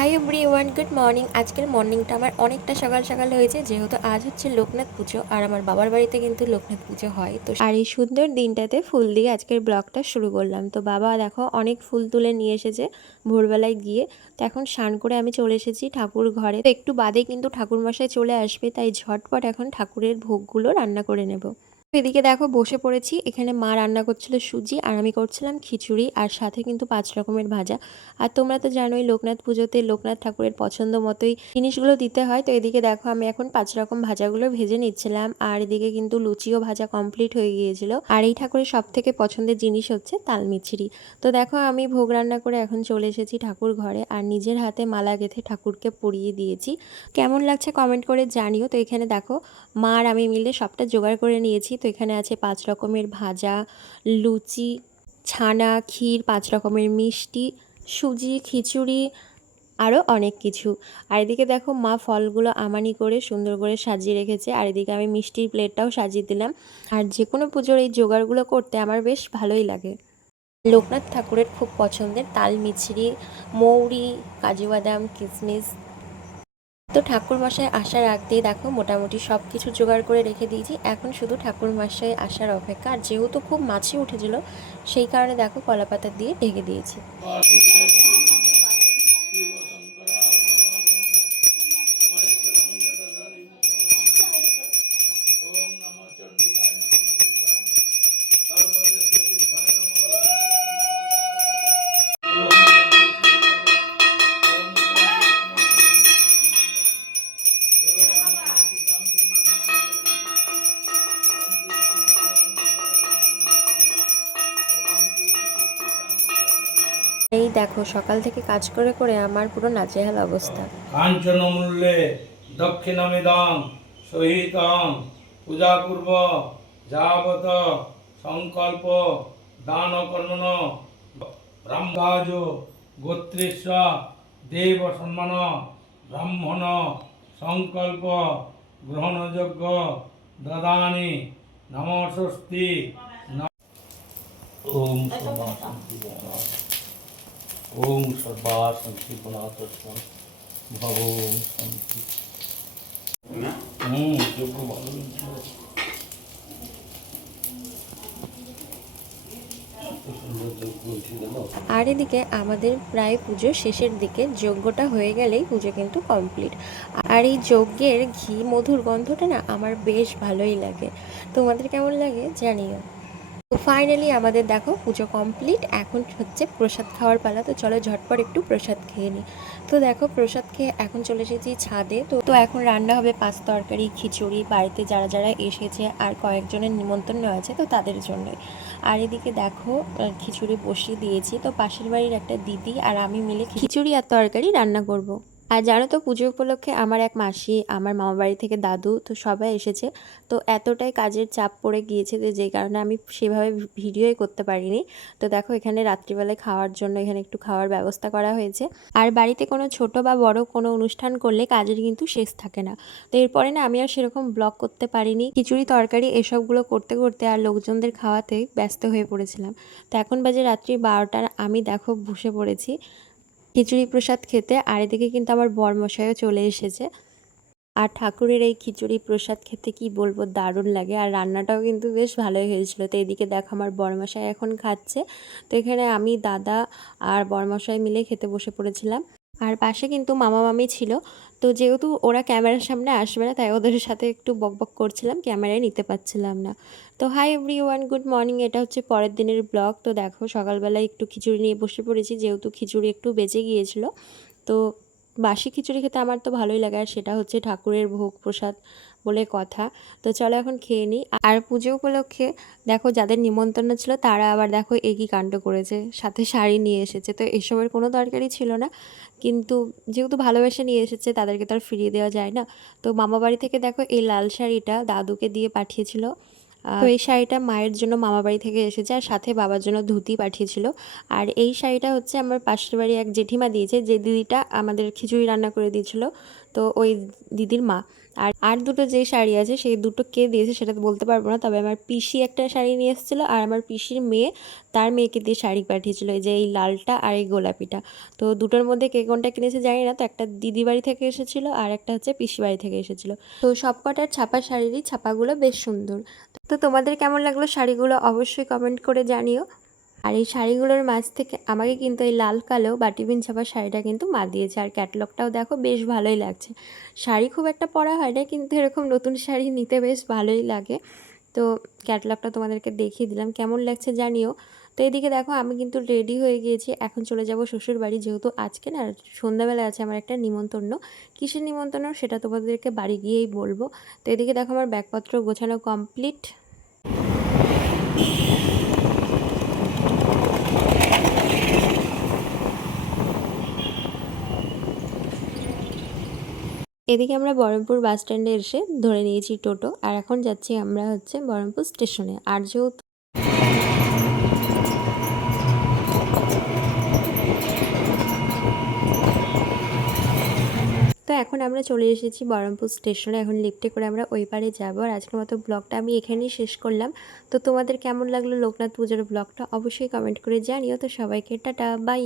Hi everyone, good morning. আজকের মর্নিংটা আমার অনেকটা সকাল সকাল হয়েছে, যেহেতু আজ হচ্ছে লোকনাথ পুজো আর আমার বাবার বাড়িতে কিন্তু লোকনাথ পুজো হয়। তো আর এই সুন্দর দিনটাতে ফুল দিয়ে আজকের ব্লগটা শুরু করলাম। তো বাবা দেখো অনেক ফুল তুলে নিয়ে এসেছে ভোরবেলায় গিয়ে। তো এখন স্নান করে আমি চলে এসেছি ঠাকুর ঘরে। তো একটু বাদে কিন্তু ঠাকুরমশাই চলে আসবে, তাই ঝটপট এখন ঠাকুরের ভোগগুলো রান্না করে নেব। এদিকে দেখো বসে পড়েছি। এখানে মা রান্না করছিল সুজি আর আমি করছিলাম খিচুড়ি, আর সাথে কিন্তু 5 রকমের ভাজা। আর তোমরা তো জানোই লোকনাথ পুজোতে লোকনাথ ঠাকুরের পছন্দ মতোই জিনিসগুলো দিতে হয়। তো এদিকে দেখো আমি এখন 5 রকম ভাজাগুলো ভেজে নিচ্ছিলাম, আর এদিকে কিন্তু লুচিও ভাজা কমপ্লিট হয়ে গিয়েছিল। আর এই ঠাকুরের সব থেকে পছন্দের জিনিস হচ্ছে তাল মিছরি। তো দেখো আমি ভোগ রান্না করে এখন চলে এসেছি ঠাকুর ঘরে, আর নিজের হাতে মালা গেঁথে ঠাকুরকে পরিয়ে দিয়েছি। কেমন লাগছে কমেন্ট করে জানিও। তো এখানে দেখো মা আর আমি মিলে সবটা জোগাড় করে নিয়েছি। তো এখানে আছে 5 রকমের ভাজা, লুচি, ছানা, ক্ষীর, 5 রকমের মিষ্টি, সুজি, খিচুড়ি, আরও অনেক কিছু। আর এদিকে দেখো মা ফলগুলো আমানি করে সুন্দর করে সাজিয়ে রেখেছে, আর এদিকে আমি মিষ্টির প্লেটটাও সাজিয়ে দিলাম। আর যে কোনো পুজোর এই জোগাড়গুলো করতে আমার বেশ ভালোই লাগে। লোকনাথ ঠাকুরের খুব পছন্দের তাল মিছরি, মৌরি, কাজু বাদাম, কিশমিশ। তো ঠাকুরমশাই আসার আগ দিয়ে দেখো মোটামুটি সব কিছু জোগাড় করে রেখে দিয়েছি। এখন শুধু ঠাকুরমশাই আসার অপেক্ষা। আর যেহেতু খুব মাছি উঠেছিল, সেই কারণে দেখো কলাপাতা দিয়ে ঢেকে দিয়েছি। এই দেখো সকাল থেকে কাজ করে করে আমার পুরো নাজেহাল অবস্থা। কাঞ্চন মূল্যে দক্ষিণামিদং সহিতং পূজা পূর্ব যাবত সংকল্প দান কর্মণ ব্রাহ্মজ গোত্রেশ দেব সম্মান ব্রাহ্মণ সংকল্প গ্রহণযোগ্য দদানি নমস্তি। ওম ওম সর্বাশান্তি গুণাতস্ম ভবম শান্তি। যোগ্য ভালো। আর এদিকে আমাদের প্রায় পুজো শেষের দিকে, যজ্ঞটা হয়ে গেলেই পুজো কিন্তু কমপ্লিট। আর এই যজ্ঞের ঘি মধুর গন্ধটা না আমার বেশ ভালোই লাগে। তোমাদের কেমন লাগে জানিও। তো ফাইনালি আমাদের দেখো পুজো কমপ্লিট। এখন হচ্ছে প্রসাদ খাওয়ার পালা। তো চলো ঝটপট একটু প্রসাদ খেয়ে নিই। তো দেখো প্রসাদ খেয়ে এখন চলে এসেছি ছাদে। তো তো এখন রান্না হবে 5 তরকারি, খিচুড়ি, বাড়িতে যারা যারা এসেছে আর কয়েকজনের নিমন্ত্রণ আছে তো তাদের জন্যই। আর এদিকে দেখো খিচুড়ি বসিয়ে দিয়েছি। তো পাশের বাড়ির একটা দিদি আর আমি মিলে খিচুড়ি আর তরকারি রান্না করব। আর জানো তো পুজো উপলক্ষে আমার এক মাসি, আমার মামা বাড়ি থেকে দাদু, তো সবাই এসেছে। তো এতটাই কাজের চাপ পড়ে গিয়েছে যে যেই কারণে আমি সেভাবে ভিডিওই করতে পারিনি। তো দেখো এখানে রাত্রিবেলায় খাওয়ার জন্য এখানে একটু খাওয়ার ব্যবস্থা করা হয়েছে। আর বাড়িতে কোনো ছোট বা বড় কোনো অনুষ্ঠান করলে কাজের কিন্তু শেষ থাকে না। তো এরপরে না আমি আর সেরকম ব্লগ করতে পারিনি। খিচুড়ি তরকারি এসবগুলো করতে করতে আর লোকজনদের খাওয়াতে ব্যস্ত হয়ে পড়েছিলাম। তো এখন বাজে রাত্রি 12টার, আমি দেখো বসে পড়েছি খিচুড়ি প্রসাদ খেতে। আর এদিকে কিন্তু আমার বরমশাইও চলে এসেছে। আর ঠাকুরের এই খিচুড়ি প্রসাদ খেতে কি বলবো, দারুণ লাগে। আর রান্নাটাও কিন্তু বেশ ভালোই হয়েছিল। তো এদিকে দেখো আমার বরমশাই এখন খাচ্ছে। তো এখানে আমি, দাদা আর বরমশাই মিলে খেতে বসে পড়েছিলাম। আর পাশে কিন্তু মামা মামি ছিল। তো যেহেতু ওরা ক্যামেরার সামনে আসবে না, তাই ওদের সাথে একটু বকবক করছিলাম, ক্যামেরায় নিতে পারছিলাম না। তো হাই এভরিওয়ান, গুড মর্নিং। এটা হচ্ছে পরের দিনের ব্লগ। তো দেখো সকালবেলায় একটু খিচুড়ি নিয়ে বসে পড়েছি, যেহেতু খিচুড়ি একটু বেঁচে গিয়েছিল। তো বাসি খিচুড়ি খেতে আমার তো ভালোই লাগে, আর সেটা হচ্ছে ঠাকুরের ভোগ প্রসাদ বলে কথা। তো চলো এখন খেয়ে নিই। আর পুজো উপলক্ষে দেখো যাদের নিমন্ত্রণ ছিল তারা আবার দেখো একই কাণ্ড করেছে, সাথে শাড়ি নিয়ে এসেছে। তো এসবের কোনো দরকারই ছিল না, কিন্তু যেহেতু ভালোবেসে নিয়ে এসেছে তাদেরকে তো আর ফিরিয়ে দেওয়া যায় না। তো মামা বাড়ি থেকে দেখো এই লাল শাড়িটা দাদুকে দিয়ে পাঠিয়েছিল। তো এই শাড়িটা মায়ের জন্য মামা বাড়ি থেকে এসেছে, আর সাথে বাবার জন্য ধুতি পাঠিয়েছিল। আর এই শাড়িটা হচ্ছে আমার পাশের বাড়ি এক জেঠিমা দিয়েছে, যে দিদিটা আমাদের খিচুড়ি রান্না করে দিয়েছিল, তো ওই দিদির মা। আর দুটো যে শাড়ি আছে সেই দুটো কে দিয়েছে সেটা তো বলতে পারবো না, তবে আমার পিসি একটা শাড়ি নিয়ে এসেছিলো আর আমার পিসির মেয়ে তার মেয়েকে দিয়ে শাড়ি পাঠিয়েছিল, এই যে এই লালটা আর এই গোলাপিটা। তো দুটোর মধ্যে কে কোনটা কিনেছে জানি না, তো একটা দিদি বাড়ি থেকে এসেছিলো আর একটা হচ্ছে পিসি বাড়ি থেকে এসেছিলো। তো সব কটার ছাপা শাড়িরই ছাপাগুলো বেশ সুন্দর। তো তোমাদের কেমন লাগলো শাড়িগুলো অবশ্যই কমেন্ট করে জানিও। আর এই শাড়িগুলোর মাঝ থেকে আমাকে কিন্তু এই লাল কালো বাটিবিন ছাপা শাড়িটা কিন্তু মা দিয়েছে, আর ক্যাটলগটাও দেখো বেশ ভালোই লাগছে। শাড়ি খুব একটা পরা হয় না, কিন্তু এরকম নতুন শাড়ি নিতে বেশ ভালোই লাগে। তো ক্যাটলগটা তোমাদেরকে দেখিয়ে দিলাম, কেমন লাগছে জানিও। তো এদিকে দেখো আমি কিন্তু রেডি হয়ে গিয়েছি, এখন চলে যাব শ্বশুর বাড়ি, যেহেতু আজকে না সন্ধ্যাবেলা আছে আমার একটা নিমন্ত্রণ। কিসের নিমন্ত্রণ সেটা তোমাদেরকে বাড়ি গিয়েই বলবো। তো এদিকে দেখো আমার ব্যাগপত্র গোছানো কমপ্লিট। এদিকে আমরা বহরমপুর বাস স্ট্যান্ডে এসে ধরে নিয়েছি টোটো, আর এখন যাচ্ছি আমরা হচ্ছে বহরমপুর স্টেশনে। আর যেহেতু তো এখন আমরা চলে এসেছি বহরমপুর স্টেশনে, এখন লিফটে করে আমরা ওই পারে যাবো। আর আজকের মতো ব্লগটা আমি এখানেই শেষ করলাম। তো তোমাদের কেমন লাগলো লোকনাথ পুজোর ব্লগটা অবশ্যই কমেন্ট করে জানিও। তো সবাইকে টাটা বাই।